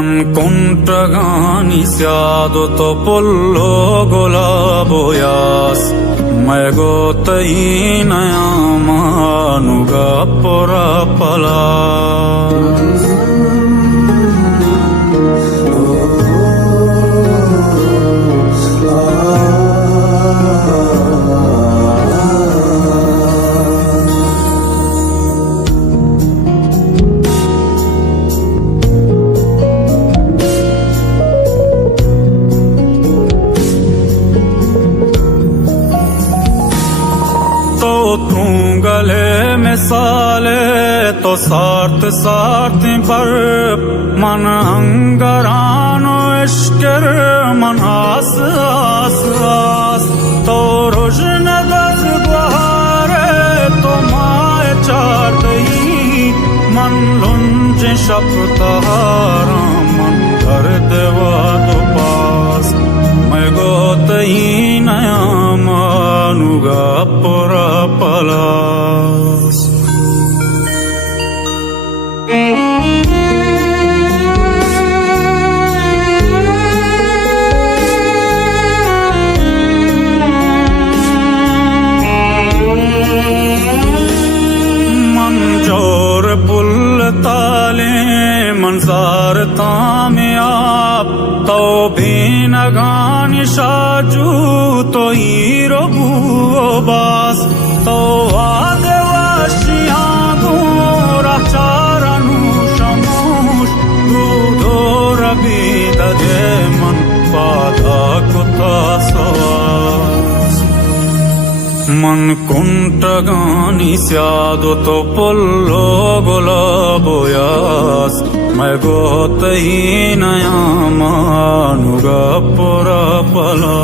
मन कुंटगानी स्यादो तो पुल्लो गोलाबोयास मैं गोतई नया मानुगा पोरा पला तू गले में साले तो सार्थ सार्थ पर मन अंगरानो इश्कर मन आस आस आस तो रोशन दस गुहारे तो माए चार दई मन लुंज शपतारा मन कर देवा तो पास मैं गोतई नया मानुगा पोरा पलास मन जोर पुल ताले मंजार तामे आप तो भी नगानी शाजू तो हीरो बुओ बास तो आदिवासियां गोरा चारनु शमूश दूधोर भी दजे मन पादा कुता सवास मन कुंटगानी स्यादो तो पुल्लो गोलाबोयास मैं गोतई नया मानुगा पोरा पला।